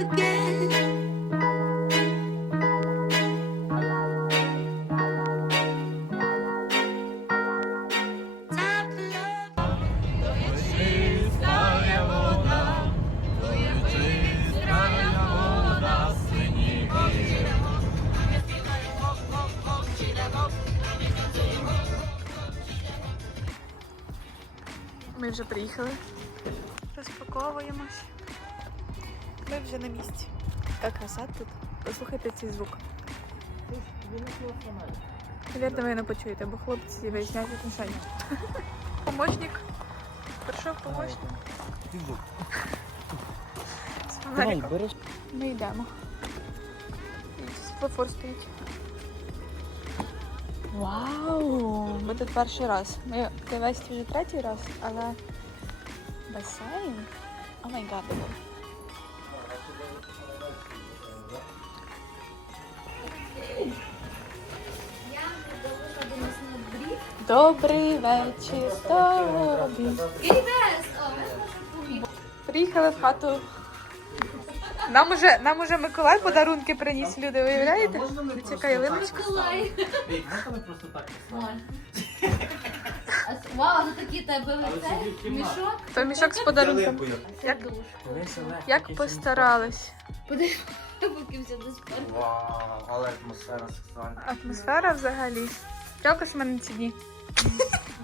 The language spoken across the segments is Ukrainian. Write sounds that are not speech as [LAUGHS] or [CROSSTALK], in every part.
Ми вже приїхали. Розпаковуємось. Ми вже на місці. Така краса тут. Послухайте цей звук. Навірно, ви не почуєте, бо хлопці виясняють отношення. [LAUGHS] Помощник. Прийшов помощник. З фонариком. береш. Ми йдемо. І Світлофор стоїть. Вау! Ми тут перший раз. Ми в Києвесті вже третій раз, але басейн. О май гад. Добрий вечір тобі. Приїхали в хату. Нам уже, нам уже Миколай подарунки приніс, люди, виявляєте? Чекай, ялиночка. Ей, можна [LAUGHS] ми просто так? Вау, ну такі тебе мішок. То мішок з подарунком. Як, як постарались. Подивись, [LAUGHS] поки Вау, але атмосфера сексуальна. Атмосфера взагалі. Якось в мене ці дні.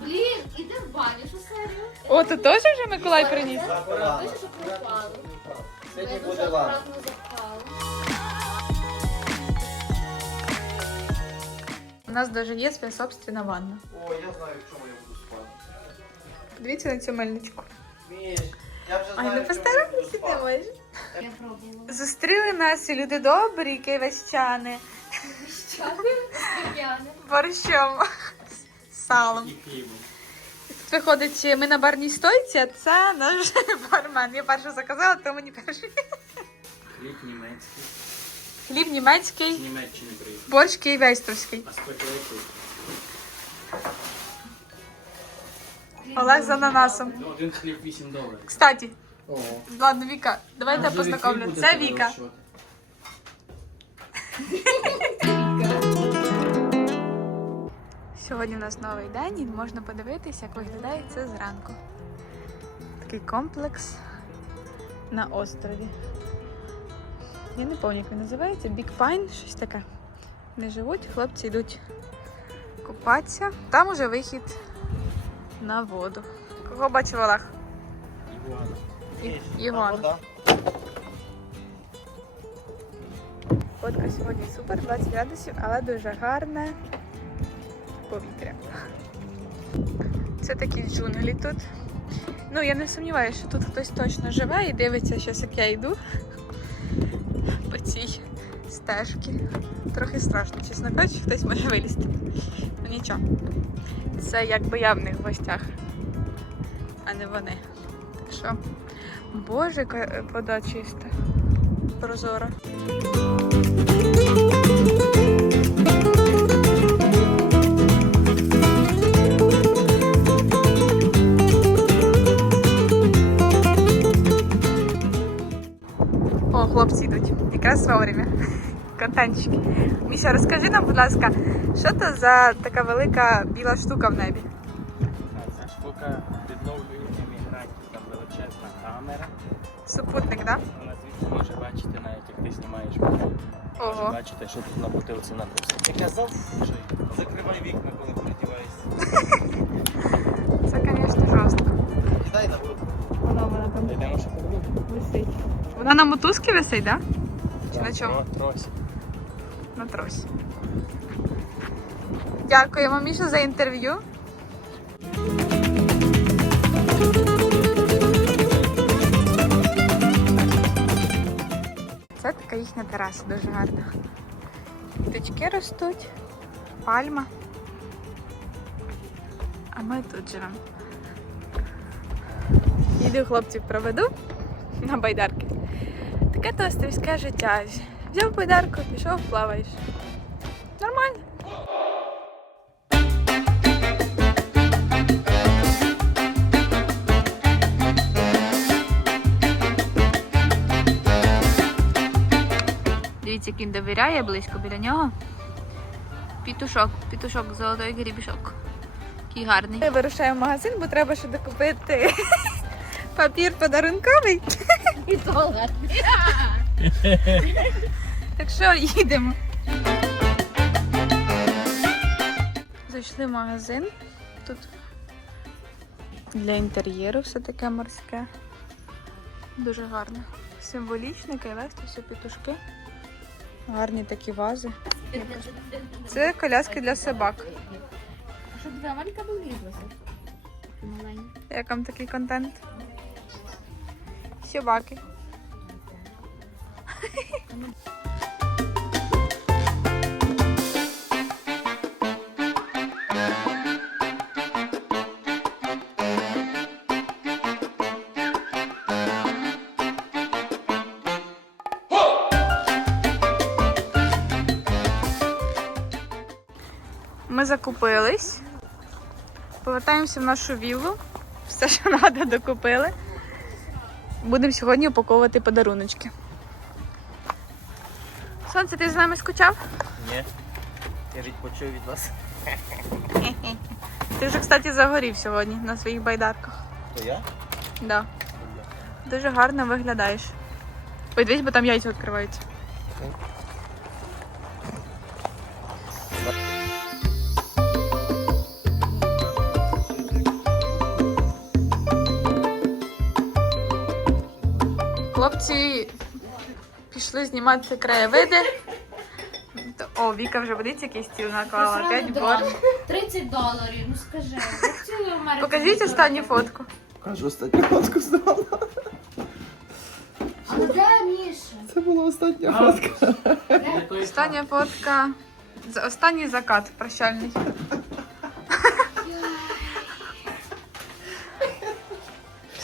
Блін, іди в баню, що серію? О, тут теж вже Миколай приніс. Пише, що пропало. Сьогодні буде вам. У нас навіть є своя собственна ванна. О, я знаю, в чому я буду спати. Подивіться на цю мельничку. Міш, я вже Ай, ну в чому я буду постарайся, спати. давай. Я пробувала. Зустріли нас і люди добрі, київщани, Щапи, скорпіани. борщом, салом. Виходить, ми на барній стойці, а це наш [LAUGHS] бармен. Я перше заказала, то мені перший. Хліб німецький. Хліб німецький, З Німеччини приїхав. борщ київейстровський. А спеціалістів? Олег з ананасом. Ну, один хліб 8 доларів. Кстати, Ого. ладно, Віка, давайте я познакомлю. Це Віка. [LAUGHS] Сьогодні у нас новий день і можна подивитися, як виглядає це зранку. Такий комплекс на острові. Я не пам'ятаю, як він називається. Big Pine, щось таке. Не живуть, хлопці йдуть купатися. Там уже вихід на воду. Кого бачив Олег? І- Ігон. Фотка сьогодні супер, 20 градусів, але дуже гарне повітря. Це такі джунглі тут. Ну, я не сумніваюся, що тут хтось точно живе і дивиться, щось, як я йду по цій стежці. Трохи страшно, чесно кажучи, хтось може вилізти. Ну нічого. Це якби я в них в гостях, а не вони. Так що, боже, вода чиста, прозора. Якраз вовремя. [LAUGHS] Контентчики. Міся, розкажи нам, будь ласка, що це за така велика біла штука в небі? Ця штука відновлює іммігрантів. Там величезна камера. Супутник, так? Вона звідси може бачити навіть як ти знімаєш відео. Може бачити, що тут на бутилці написано. Я казав, що закривай вікна, коли передіваєшся. [LAUGHS] Це, звісно, жорстко. Кидай на. Вона вона там Йдемо ще висить. Вона на мотузці висить, так? Чи на чому? Тросі. На тросі. Дякуємо, Міша, за інтерв'ю. Це така їхня тераса дуже гарна. Квіточки ростуть, пальма. А ми тут живемо. Іду хлопців проведу на байдарки. Таке то острівське життя. Взяв байдарку, пішов, плаваєш. Нормально. Дивіться, як він довіряє близько біля нього. Пітушок, пітушок, золотий грібішок. Який гарний. Ми вирушаємо в магазин, бо треба ще докупити [LAUGHS] папір подарунковий. І туалет. [LAUGHS] Так що їдемо. Зайшли в магазин. Тут для інтер'єру все таке морське. Дуже гарне. Символічне, кайлесто, все петушки. Гарні такі вази. Це коляски для собак. Амалька вилізлася. Маленька. Як вам такий контент? Собаки. Ми закупились. Повертаємося в нашу віллу. Все, що треба, докупили. Будемо сьогодні упаковувати подаруночки. Сонце, ти з нами скучав? Ні. Я відпочив від вас. Ти вже, кстати, загорів сьогодні на своїх байдарках. То я? Да. Дуже гарно виглядаєш. Ой, дивись, бо там яйця відкриваються. Хлопці пішли знімати краєвиди. О, Віка вже водиться якийсь стіл наклала. Опять борщ. 30 доларів, ну скажи. Америку Покажіть останню фотку. Кажу, останню фотку здала. Але де Міша? Це була остання фотка. Остання фотка. Останній закат прощальний.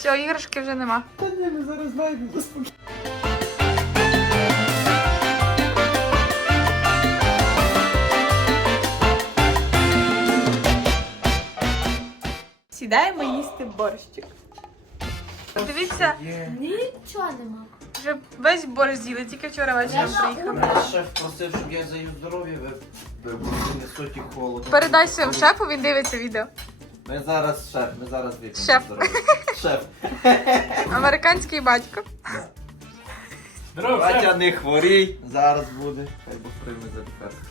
Все, іграшки вже нема. Та ні, ми зараз знайдемо спокійно. Сідаємо їсти борщик. Дивіться, Нічого нема. вже весь борщ з'їли, тільки вчора вечором приїхали. Мене шеф просив, щоб я за її здоров'я випив, бо не соті холодно. Передай своєму шефу, він дивиться відео. Ми зараз шеф, ми зараз вип'ємо Шеф. Шеф. Американський батько. Батя не хворій, зараз буде. Хай Бог прийме за лікарство.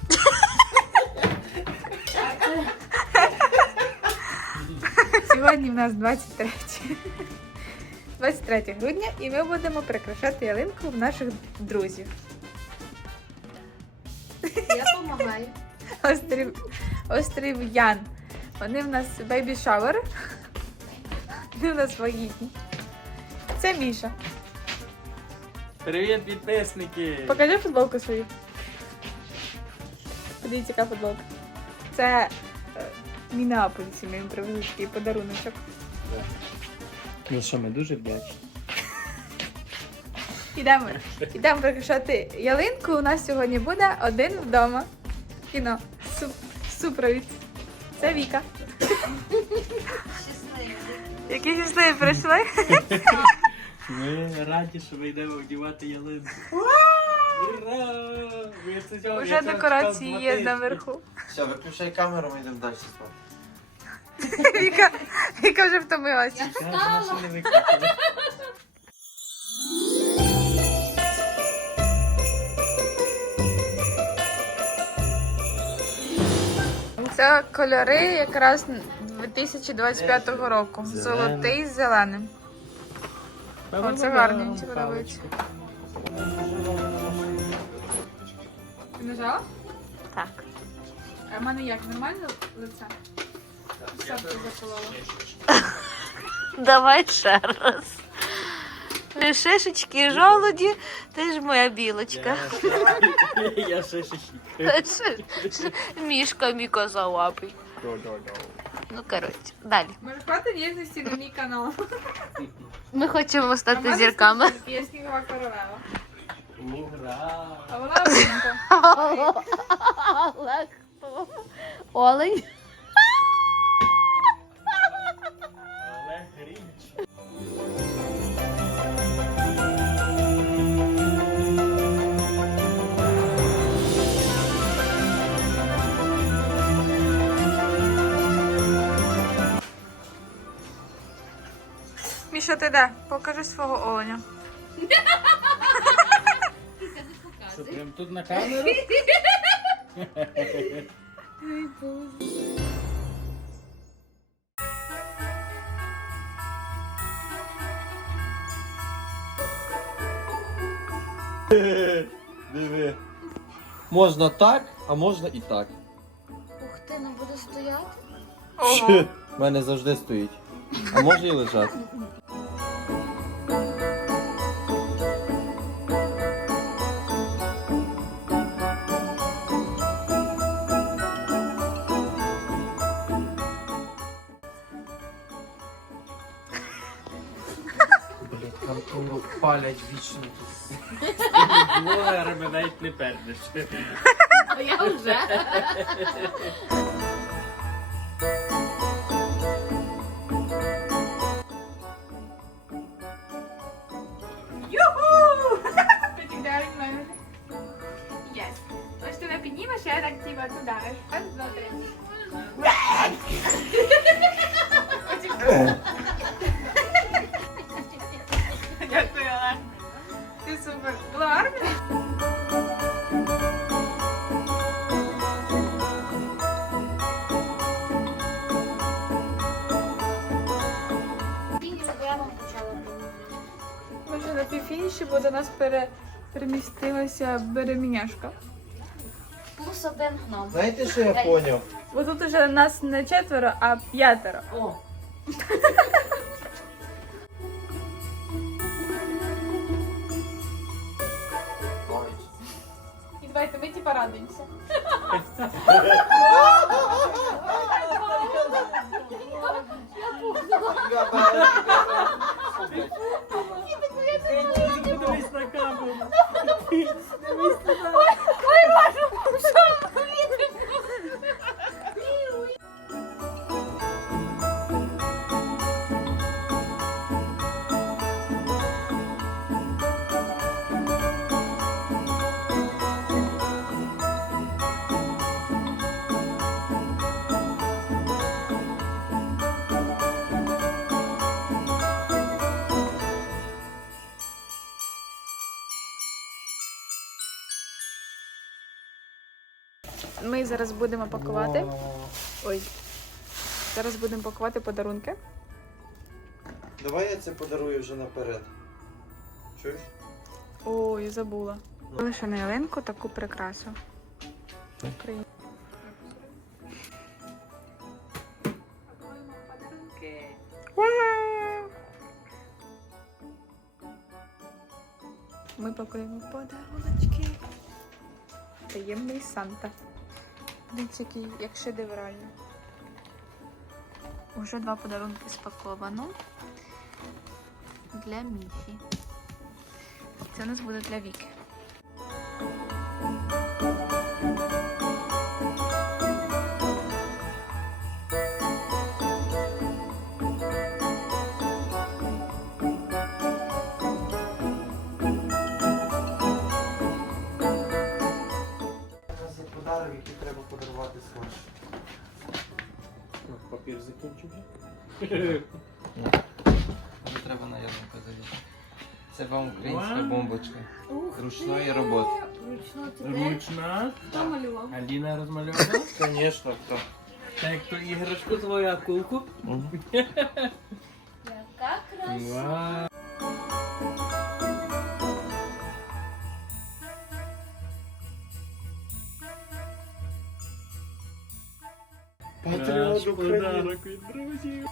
Сьогодні в нас 23. 23 грудня і ми будемо прикрашати ялинку в наших друзів. Я допомагаю. Острів... Острів'ян. Вони в нас бейбі шавер. Вони в нас вагітні. Це Міша. Привіт, підписники! Покажи футболку свою. Подивіться, яка футболка. Це е, Мінеаполісі ми їм привезли такий подаруночок. Ну що, ми дуже вдячні. Ідемо. Ідемо прикрашати ялинку. У нас сьогодні буде один вдома. Кіно. Суп... Супровід. Це Віка. Які щасливі прийшли. Ми раді, що ми йдемо вдівати ялинку. Ура! Ми це цього- я Уже цього декорації чекав є тижні. наверху. Все, виключай камеру, ми йдемо далі спати. Віка, Віка вже втомилася. Я вже. Це кольори якраз 2025 року. Зелений. Золотий з зеленим. О, це гарні, мені подобається. Ти нажала? Так. А в мене як? Нормально лице? Шапку заколола. [LAUGHS] Давай ще раз. Шишечки, жолуді, ти ж моя білочка. Я- Я ще ще Ши- ши- Мішка мій козалапий. Ну, коротше, далі. Може, хватить ніжності на мій канал. Ми хочемо стати зірками. Я снігова королева. Ура! А вона. [LAUGHS] Олень. Міша, ти де? Покажи свого оленя. Що, прям тут на камеру? Диви. Можна так, а можна і так. Ух ти, не буде стояти? Ого. У мене завжди стоїть. А може і лежати. Палять вічно тут. Блогерами навіть не пердиш. А я вже. До нас пере... перемістилася береміняшка. Плюс один гном. Знаєте, що я поняв? Бо тут уже нас не четверо, а п'ятеро. О, І давайте ми типа радуємося. Подивись на камеру. Ми зараз будемо пакувати. Ой. Зараз будемо пакувати подарунки. Давай я це подарую вже наперед. Чуєш? Ой, забула. Лише на ялинку таку прикрасу. Україна. Ми пакуємо подаруночки. Таємний Санта. Дивіться, який, як шедеврально. Уже два подарунки спаковано. Для міфі. Це у нас буде для Віки. Папір закінчився. Треба на ялинку завісити. Це вам українська бомбочка. Ручної роботи. Ручна. Хто малював? Аліна розмальована. Звісно, хто. Так, то іграшку твою акулку. Яка краса. Вау. Подарок від друзів.